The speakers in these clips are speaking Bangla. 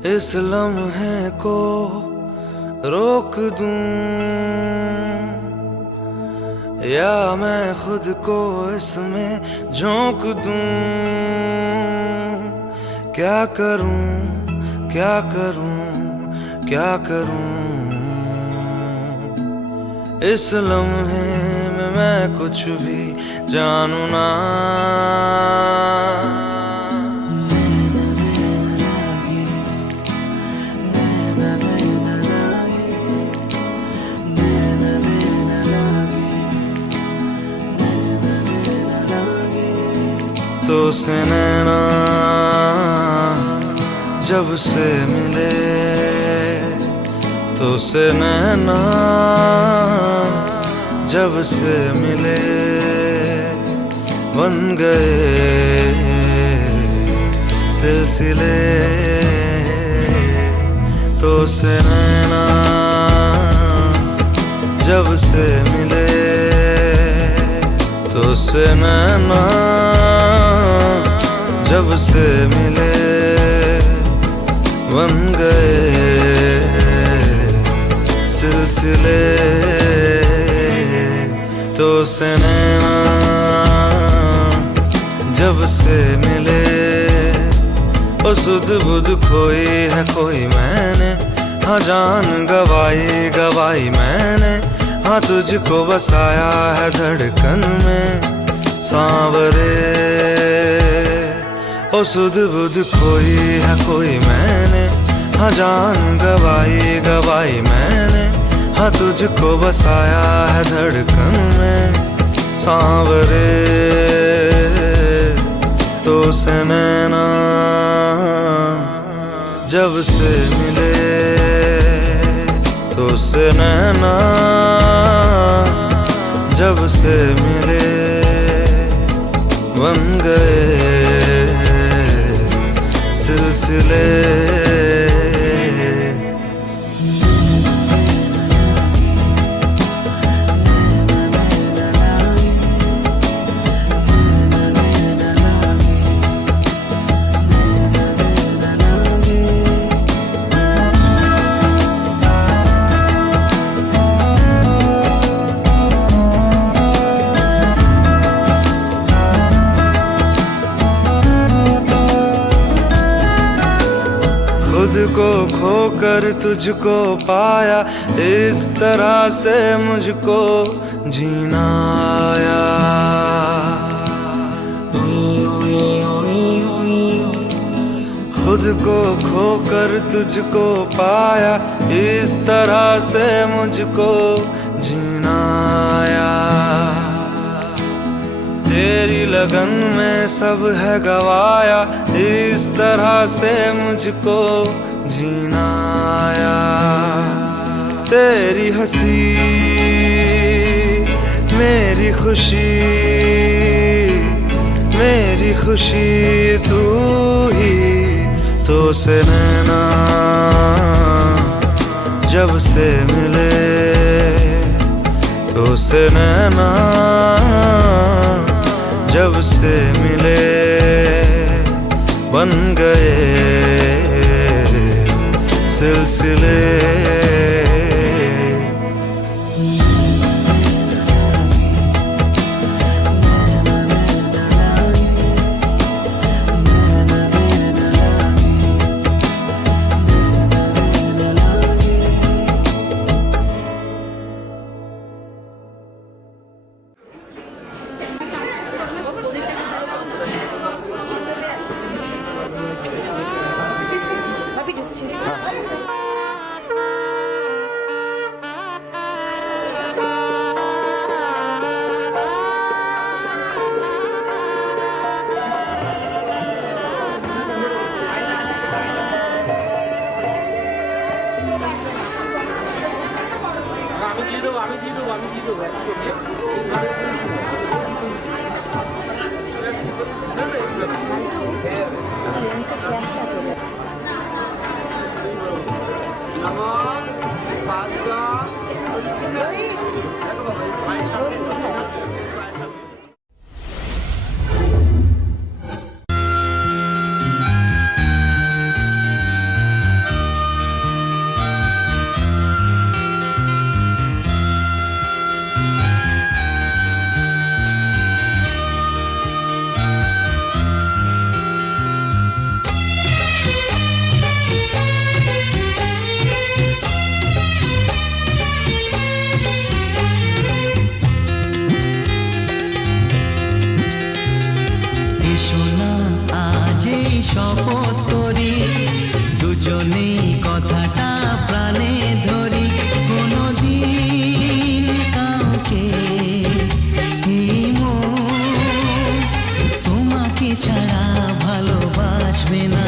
इस लम्हे को रोक दूं या मैं खुद को इसमें झोंक दूं। क्या करूं क्या करूं क्या करूं, इस लम्हे में मैं कुछ भी जानू ना। तो से नैना जब से मिले, तो से नैना जब से मिले, बन गए सिलसिले। तो से नैना जब से मिले, तो से नैना जब से मिले, बन गए सिलसिले। तो से नैना जब से मिले, ओ सुध बुध खोई है कोई मैंने, हाँ जान गवाई गवाई मैंने, हाँ तुझको बसाया है धड़कन में सांवरे। ओ सुध बुध खोई है कोई मैंने, हाँ जान गवाई गवाई मैंने, हाँ तुझको बसाया है धड़कन में सांवरे। तो से नैना जब से मिले, तो से नैना जब से मिले, बन गए सिलसिले। खुद को खोकर तुझको पाया, इस तरह से मुझको जीना आया। खुद को खोकर तुझको पाया, इस तरह से मुझको जीना आया। तेरी लगन में सब है गवाया, इस तरह से मुझको जीना आया। तेरी हंसी मेरी खुशी, मेरी खुशी तू ही। तो से नैना जब से मिले, तो से नैना जब से मिले, बन गए सिलसिले। Tapi kecil. শপথ করি দুজনেই কথাটা প্রাণে ধরি কোনোদিন কাউকে এই মন তোমাকে ছাড়া ভালোবাসবে না।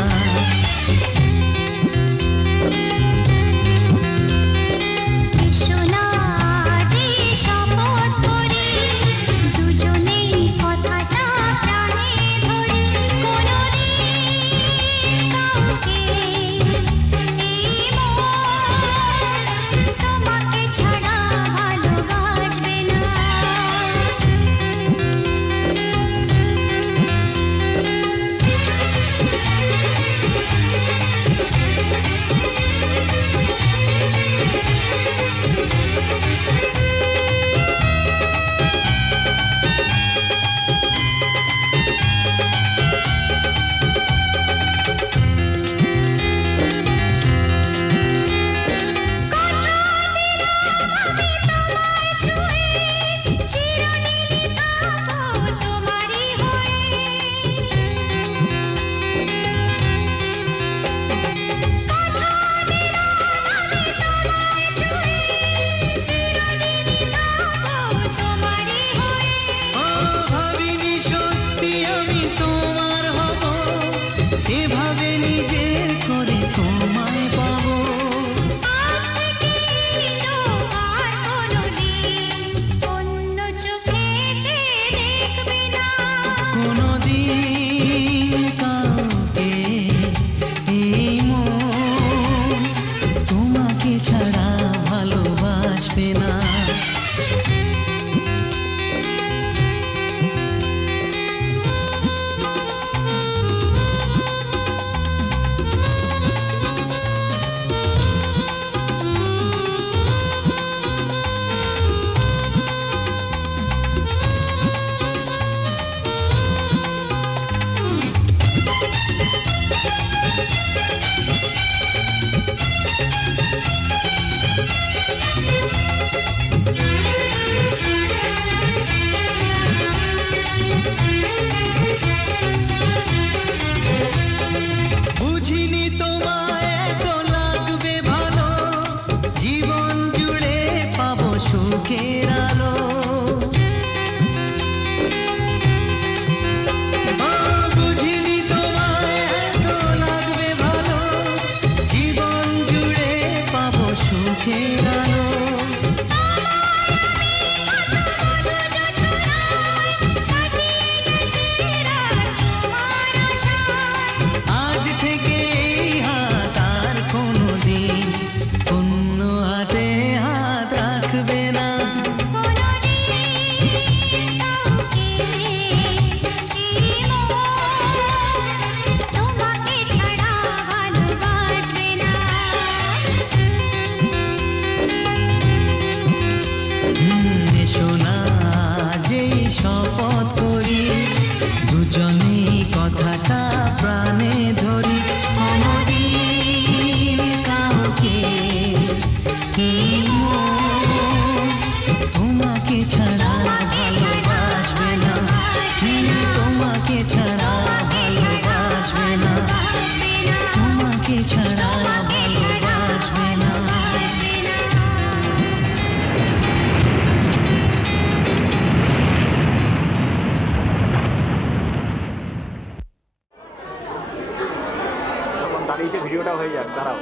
দাঁড়িয়েছে ভিডিওটা হয়ে যাক, দাঁড়াও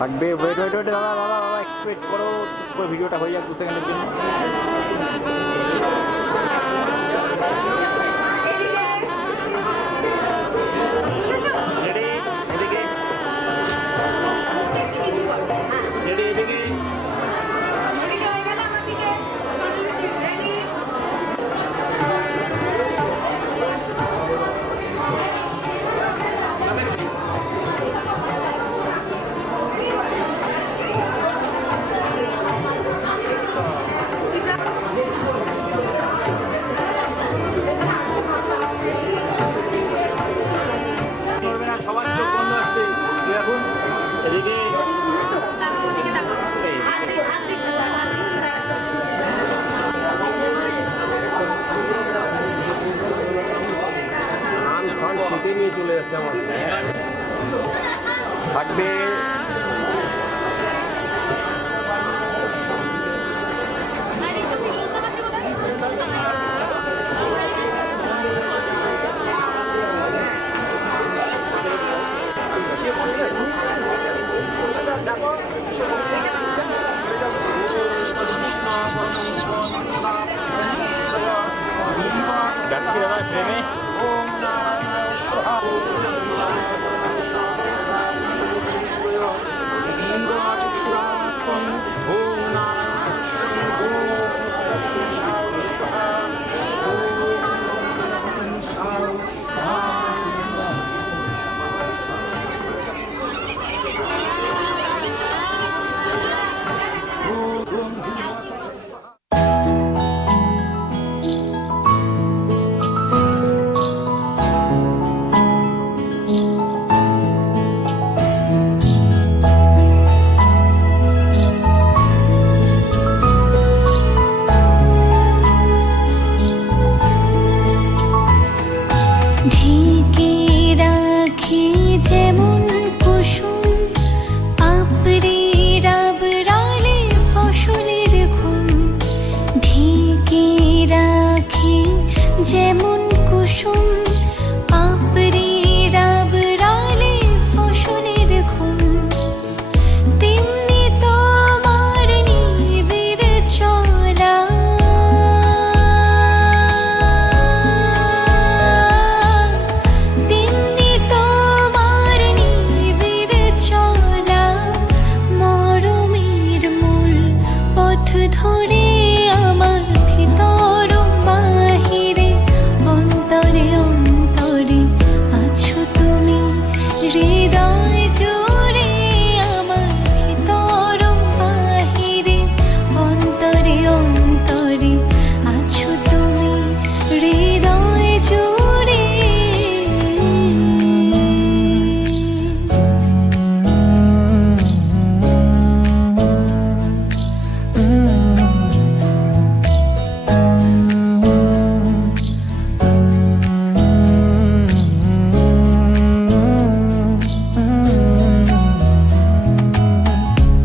থাকবে। ওয়েট ওয়েট ওয়েট দাদা দাদা দাদা একটু ওয়েট করো, ভিডিওটা হয়ে যাক 2 সেকেন্ডের জন্য। হেঁটে নিয়ে চলে যাচ্ছে আমার থাকবে। যাচ্ছি দাদা প্রেমে। ঢেকে রাখি যেমন কুসুম পাপড়ি ডাবরালে ফসলের ঘুম। ঢেকে রাখি যেমন কুসুম পাপড়ি ডাবরালে ফসলের ঘুম। তেমনি তোমার নিবিড় চলা ধরে আমার ভিতর বাহিরে অন্তরে অন্তরে আছো তুমি হৃদয় জুড়ে। আমার ভিতর বাহিরে অন্তরে অন্তরে আছো তুমি হৃদয় জুড়ে।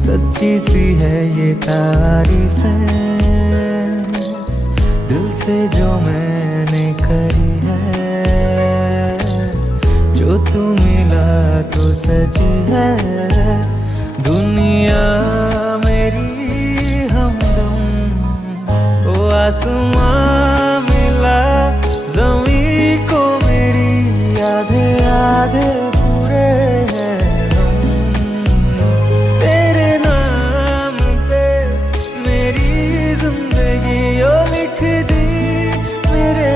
सच्ची सी है ये तारीफ है दिल से जो मैंने करी है। जो तू मिला तो सजी है दुनिया मेरी हमदम। ओ आसमां मिला जमी को मेरी आधे आधे पूरे हैं हम। तेरे नाम पे मेरी जिंदगी ओ लिख दी मेरे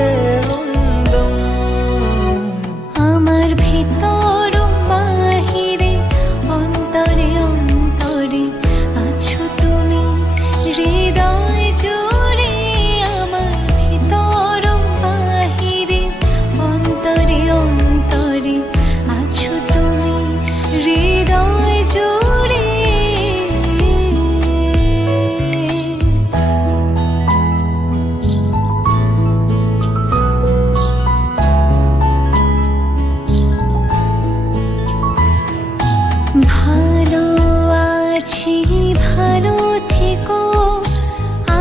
हमदम। আমার ভিতর বাহিরে অন্তরে অন্তরে আছো তুমি হৃদয় জুড়ে। আমার ভিতর বাহিরে অন্তরে অন্তরে আছো তুমি হৃদয় জুড়ে। ভালো আছি ভালো থেকো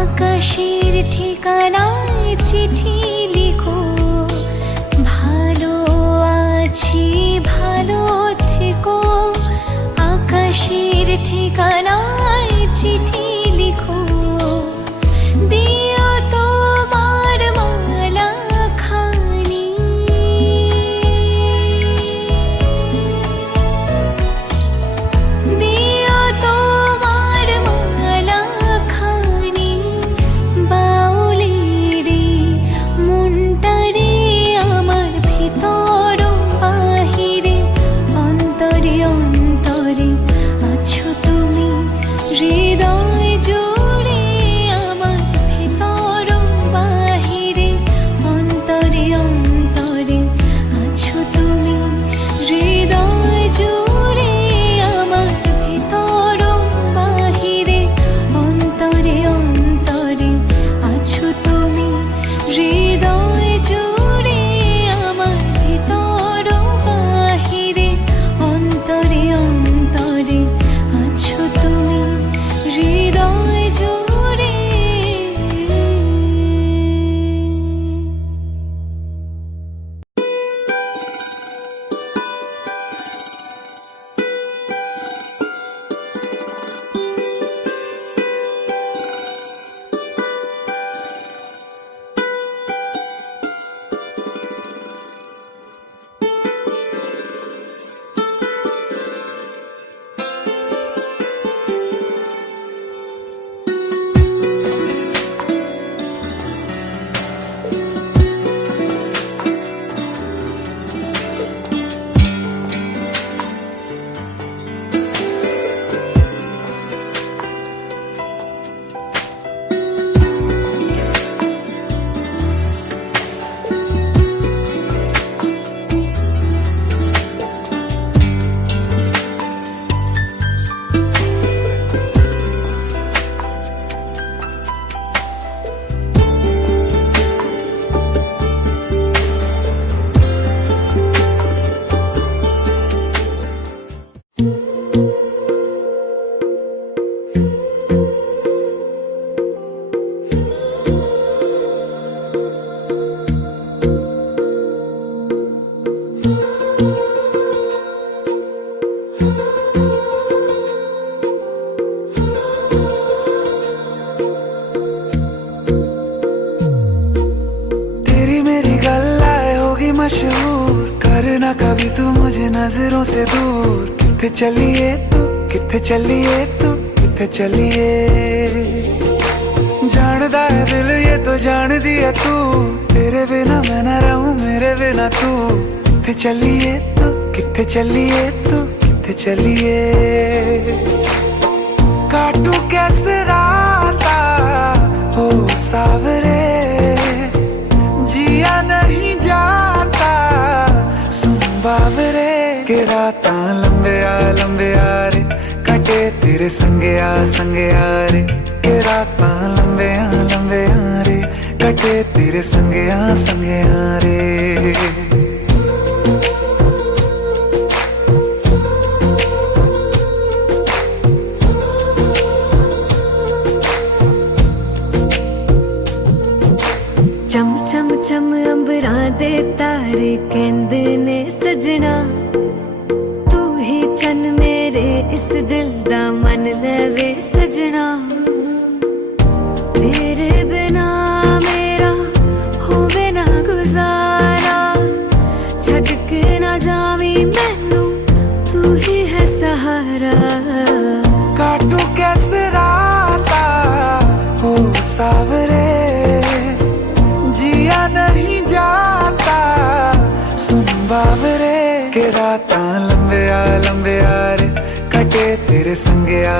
আকাশের ঠিকানায় চিঠি লিখো। ভালো আছি ভালো থেকো আকাশের ঠিকানায় চিঠি লিখো। দিও তোমার মালা খানি দিও তোমার মালা খানি বাউলেরি मशहूर, करना कभी तू मुझे नजरों से दूर। किथे चलिए तू, किथे चलिए तू, किथे चलिए। जानदा है दिल ये तो जान दिया तू, तेरे बिना मैं ना रहूं मेरे बिना तू। किथे चलिए तू, किथे चलिए तू, किथे चलिए। काटू कैसे राता हो सावरे, जिया नहीं जाता सुन बावरे। के राता लंबे आ रे, कटे तेरे संगे आ रे। के राता लंबे आ रे, कटे तेरे संगे आ रे। चम चम चम अंबरां दे तारे कहंदे ने सजना, तू ही चन मेरे इस दिल दा मन लवे सजना। तेरे बिना मेरा होवे ना गुजारा, छड़ के ना जावी मैनू तू ही है सहारा। काटू कैसे राता हो सावरे, जिया नहीं जाता सुन बावरे। के राता लंबे आ रे, कटे तेरे संगे आ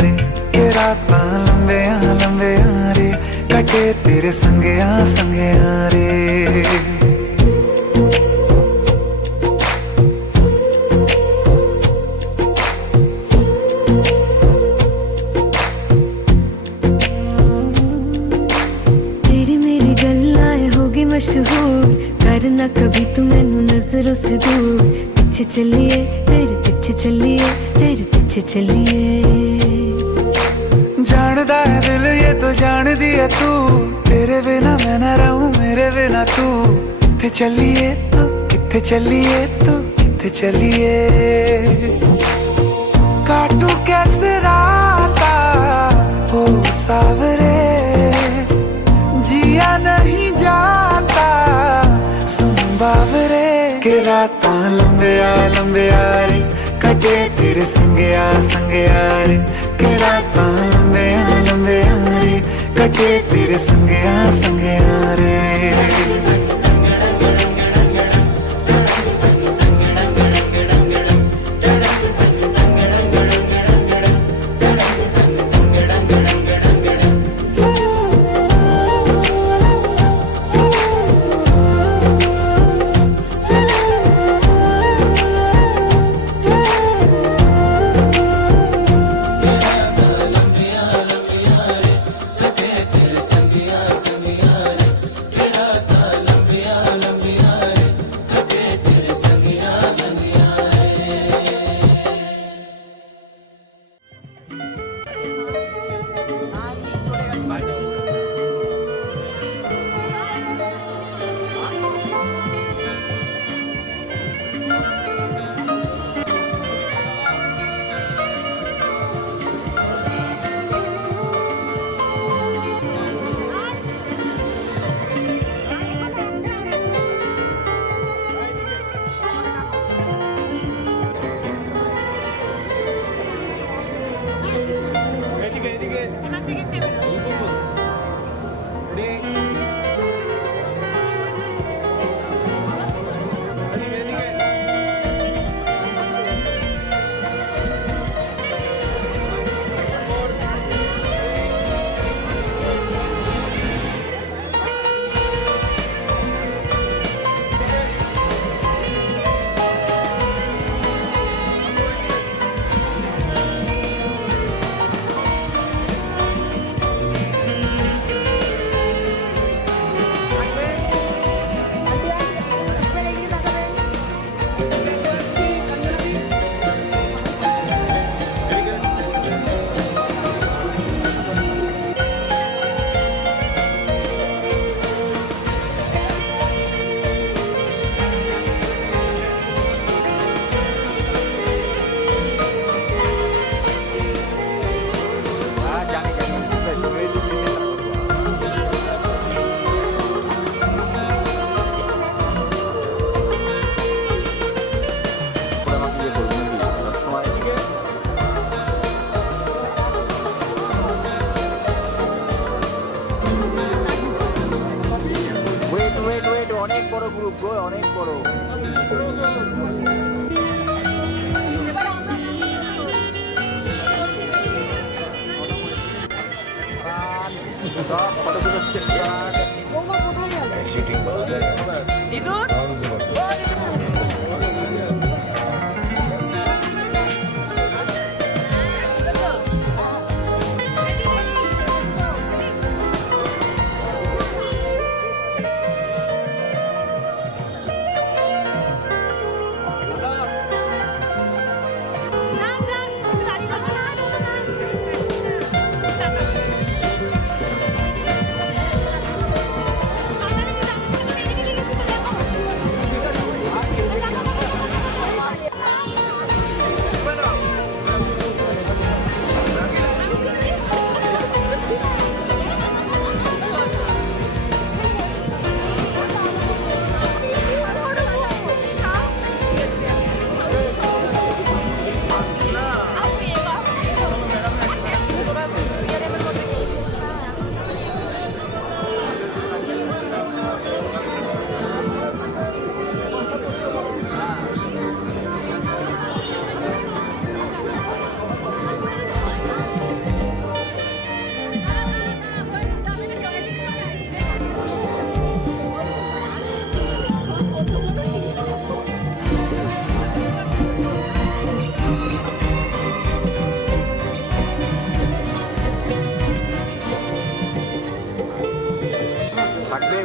रे। के राता लंबे आ रे, कटे तेरे संगे आ रे। मशहूर, करना कभी तू मैनू नजरों से दूर। पीछे चलिए तेरे पीछे चलिए, तेरे पीछे चलिए। जानदा है दिल ये तो जान दिया तू, तेरे बिना मैं ना रहूं मेरे बिना तू। किथे चलिए तू, किथे चलिए तू, किथे चलिए। काटू कैसे राता हो सावरे, जिया नहीं जाता सुन बावरे। के राता लंबे आ रे, कटे तेरे संगे आ रे। के राता लंबे आ रे, कटे तेरे संगे आ रे। অনেক বড় গ্রুপ গো, অনেক বড়। সব ফটো তুলছে।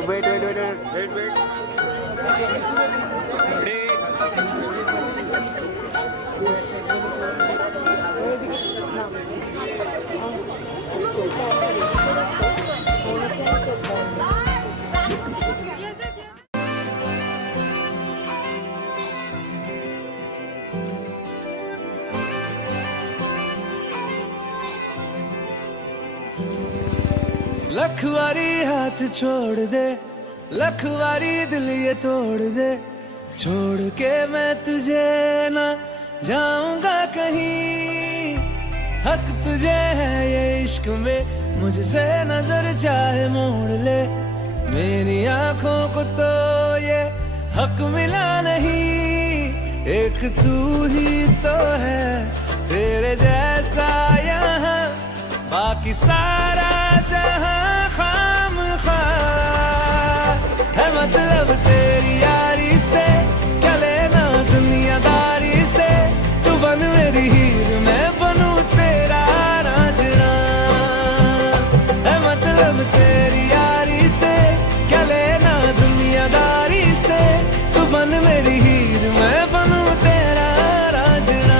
Wait. लखवारी हाथ छोड़ दे, लखवारी दिल ये तोड़ दे, छोड़ के मैं तुझे ना जाऊंगा कहीं। हक तुझे है ये इश्क में, मुझसे नजर चाहे मोड़ ले, मेरी आंखों को तो ये हक मिला नहीं। एक तू ही तो है तेरे जैसा यहाँ, बाकी सारा जहां खामखा है। मतलब तेरी यारी से क्या लेना दुनियादारी से, तू बन मेरी हीर मैं बनूं तेरा रांझना है। मतलब तेरी यारी से क्या लेना दुनियादारी से, तू बन मेरी हीर मैं बनूं तेरा रांझना।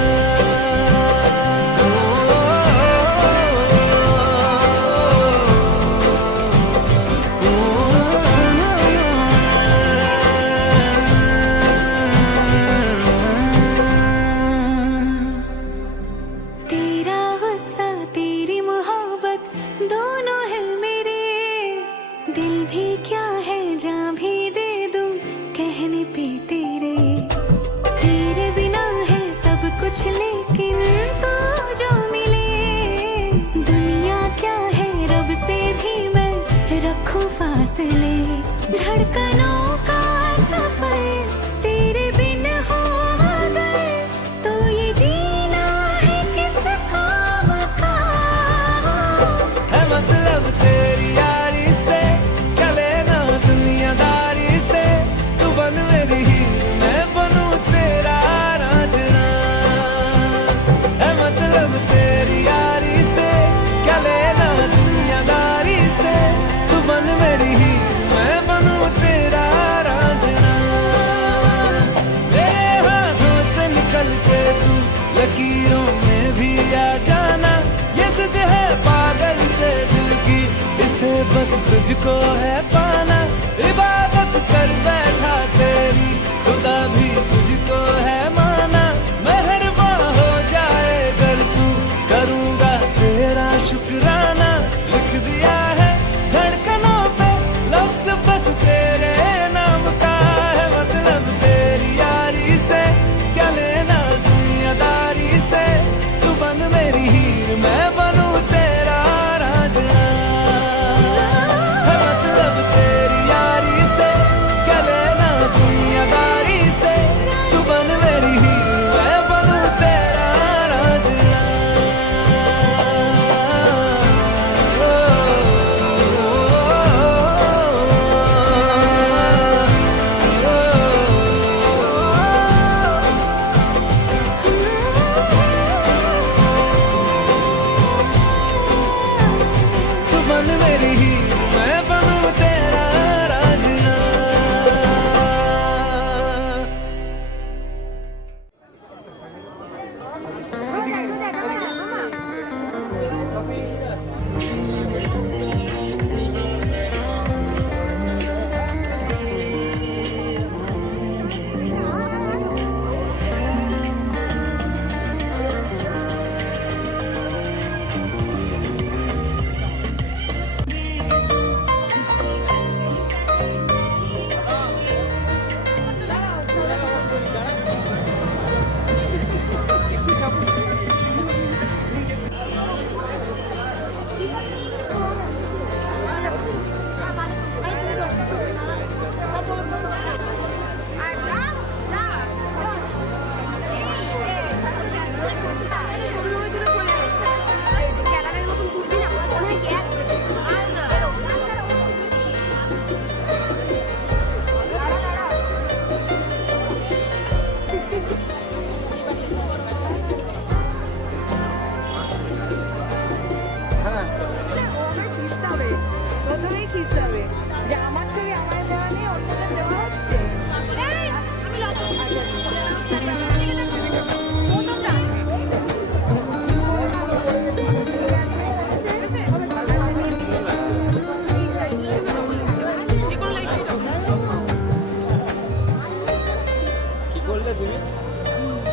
कुछ लेकिन तो जो मिले, दुनिया क्या है रब से भी मैं रखूं फासले। धड़कनों का सफर तेरे बिन हो गए, तो ये जीना है किस काम का है। मतलब तेरी यारी से क्या लेना दुनियादारी से, तू बन मेरी हीर मैं बनूं तेरा रांझना। मतलब तेरी यारी से क्या लेना दुनियादारी से, तू बन मेरी हीर मैं बनूं तेरा रांझना। मेरे हाथों से निकल के तू लकीरों में भी आ जाना, ये जिद है पागल से दिल की, इसे बस तुझको है पाना। इबादत कर बैठा तेरी खुदा भी तुझको है माना, मेहरबान हो जाए अगर तू, करूंगा तेरा शुक्राना। लिख दिया है धड़कनों पे लफ्ज बस तेरे नाम का है। मतलब तेरी यारी से क्या लेना दुनियादारी से, तू बन मेरी हीर मैं बनूं तेरा रांझना है। मतलब तेरी यारी से क्या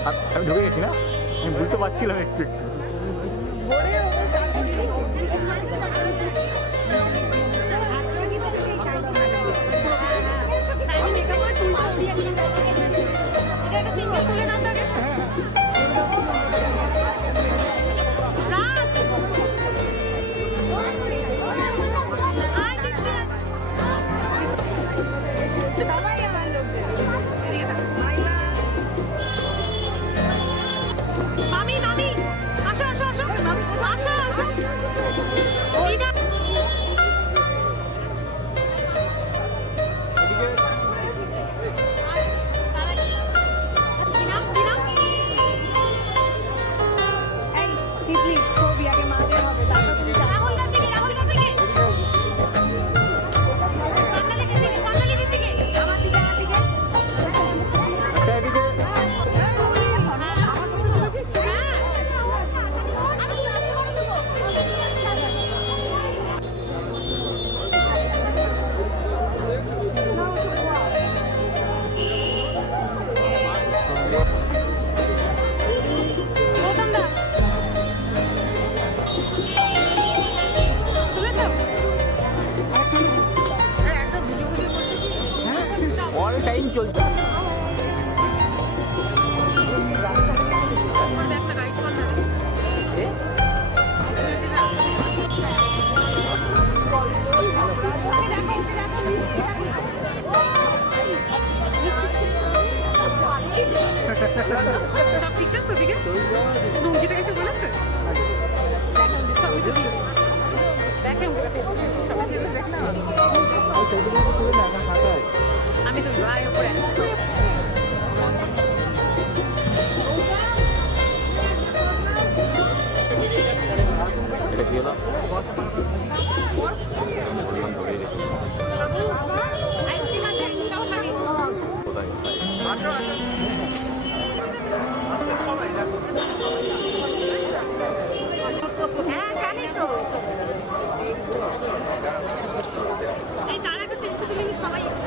আমি ঢুকে গেছি না, আমি বুঝতে পারছিলাম একটু একটু। অল টাইম চলছে। সব ঠিকঠাক তো? ঠিক আছে, রুমকিটা কিছু বলেছে? আমি তো আয় উপরে এটা কি হলো? আইসক্রিম আছে, সব খাবি? হ্যাঁ জানি তো। এই তার একটা সেন্সিটিভ সবাই এসে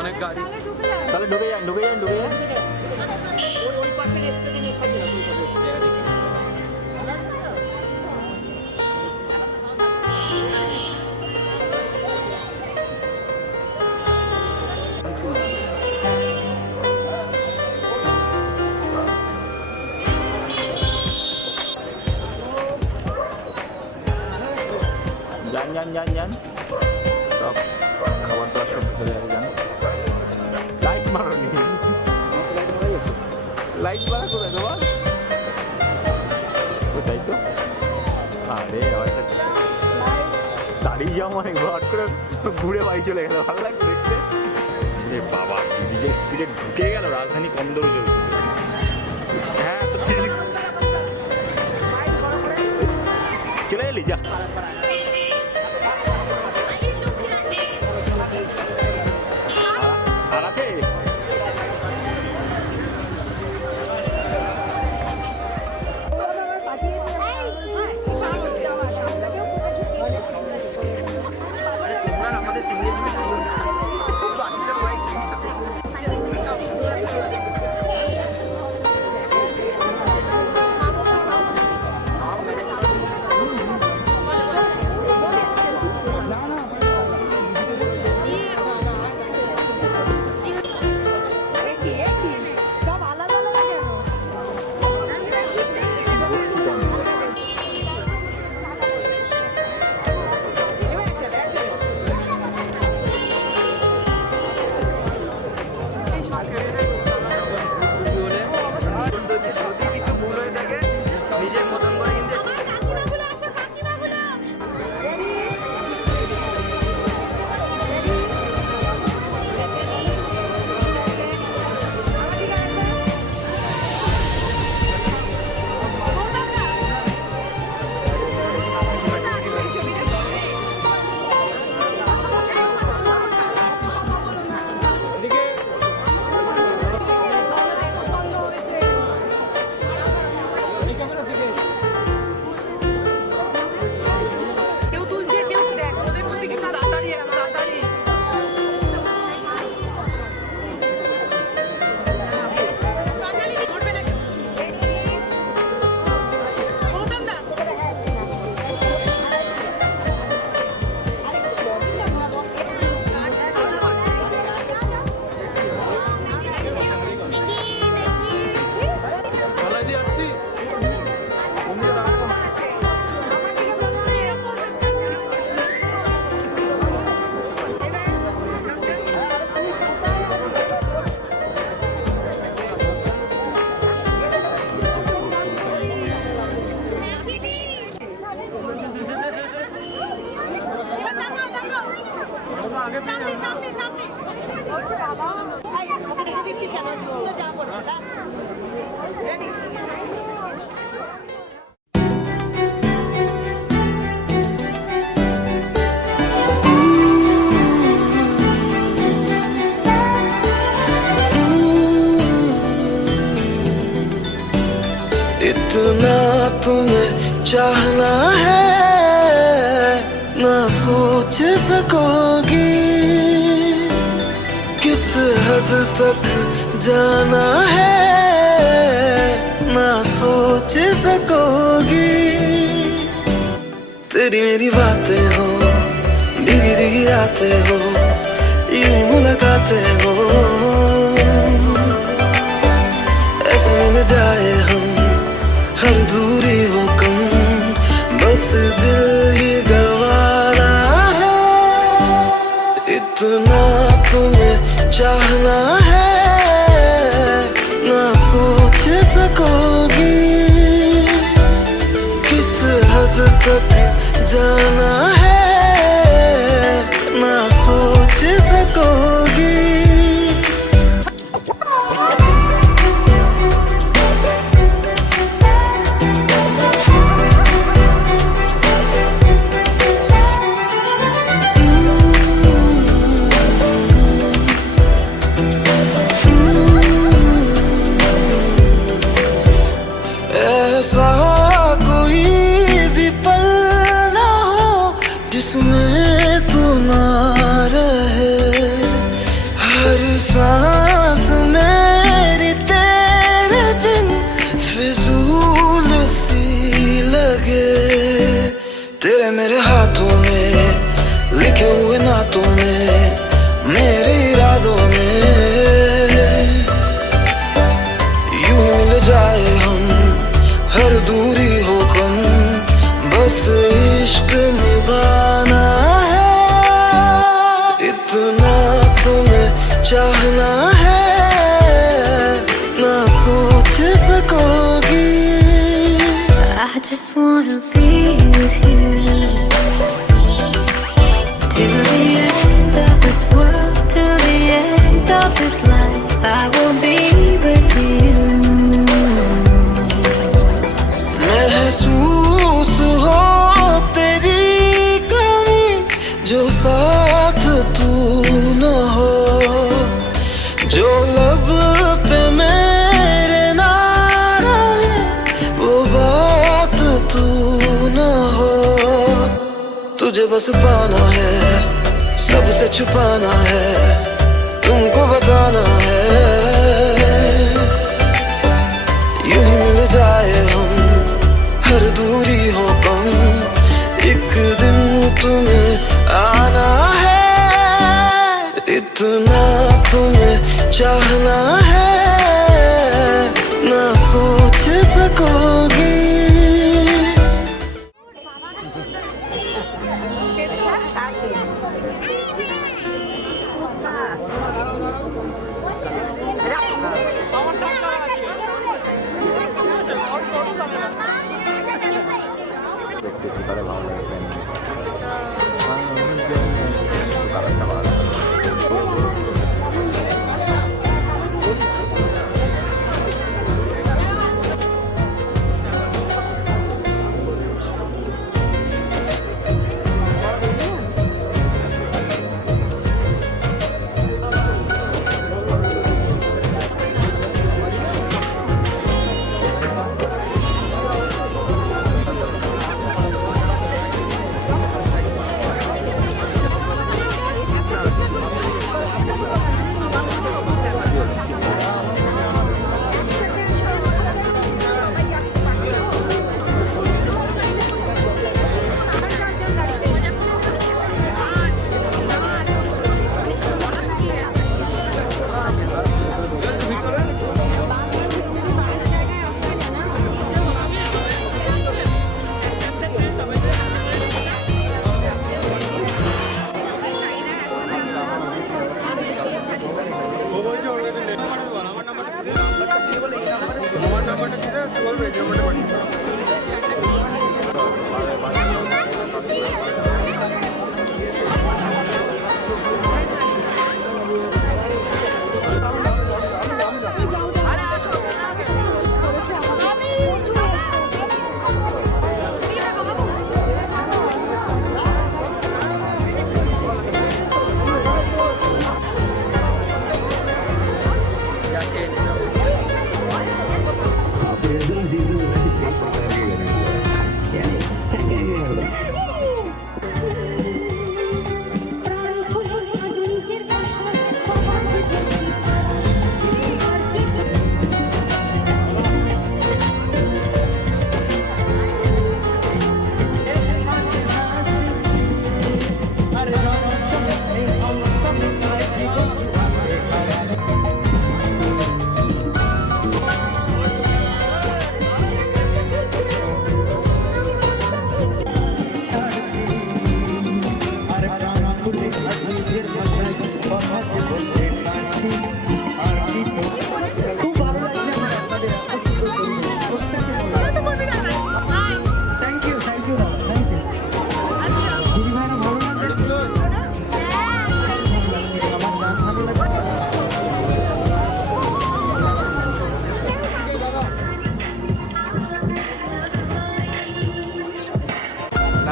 অনেক গাড়ি। তাহলে ঢুকে যান ঢুকে যান ঢুকে যান। ওই পাশের স্টেজে সব যান যান যান যান, সব খাবার দাবার সব ঢুকে যান। লাইট মারো নি, লাইট মারা করে দেওয়া তাই তো। আরে দাঁড়িয়ে যাও মানে হট করে ঘুরে বাড়ি চলে গেল, ভালো লাগছে দেখতে। এ বাবা যে স্পিডে ঢুকে গেল, রাজধানী কম দৌড়ে চলছে। হ্যাঁ তো চলে এলি যা। আর আছে तुम्हें चाहना है ना सोच सकोगी किस हद तक जाना है ना सोच सकोगी। तेरी मेरी बातें हो भीगी भीगी रातें हो यूं मुलाकातें हो ऐसे मिल जाए हम हर दूरी हो कम बस दिल ही गवारा है। इतना तुम्हें चाहना है ना सोच सकोगी किस हद तक जाना है ना सोच सकोगी। ऐसा कोई भी पल ना हो जिसमें तू ना रहे हर सांस मेरी तेरे बिन फिजूल सी लगे। तेरे मेरे हाथों में लिखे हुए नातों में मेरे इरादों में यूं मिल जाए हम हर दूरी हो कम बस इश्क निभाना है। इतना तुम्हें चाहना है ना सोच सकोगी। I just wanna be with you till the end of this world, till the end of this life. I will be with you. महसूस हो तेरी कमी जो साथ तू न हो जो लब पे मेरे ना रहे वो बात तू न हो। तुझे बस पाना है सबसे छुपाना है तुमको बताना है यूं ही मिल जाए हम हर दूरी हो कम एक दिन तुम्हें आना है। इतना तुम्हें चाहना है ना सोच सकोगी।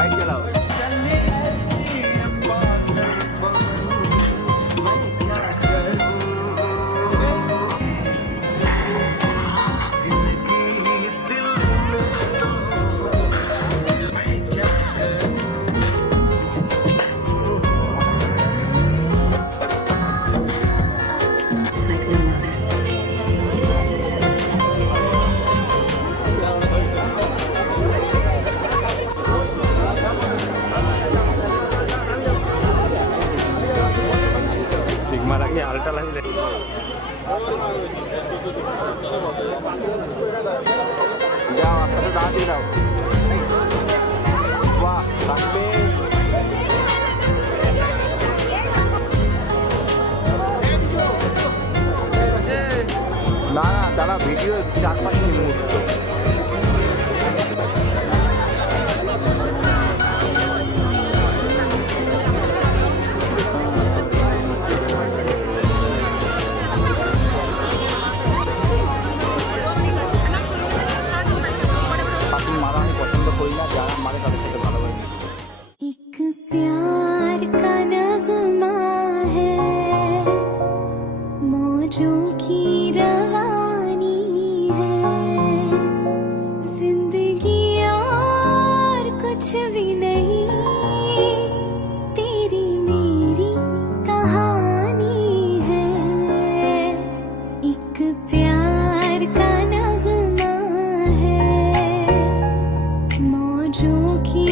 लाइट जलाओ। সিগমা রাখি আলটা লাগলে যাও আস্তে দাঁড় দিয়ে দাও। বাহ থাকবে না না দাঁড়া ভিডিও 4-5 মিনিট एक प्यार का नगमा है, मौजों की रवानी है, जिंदगी और कुछ भी नहीं, तेरी मेरी कहानी है। एक प्यार का नगमा है, मौजों की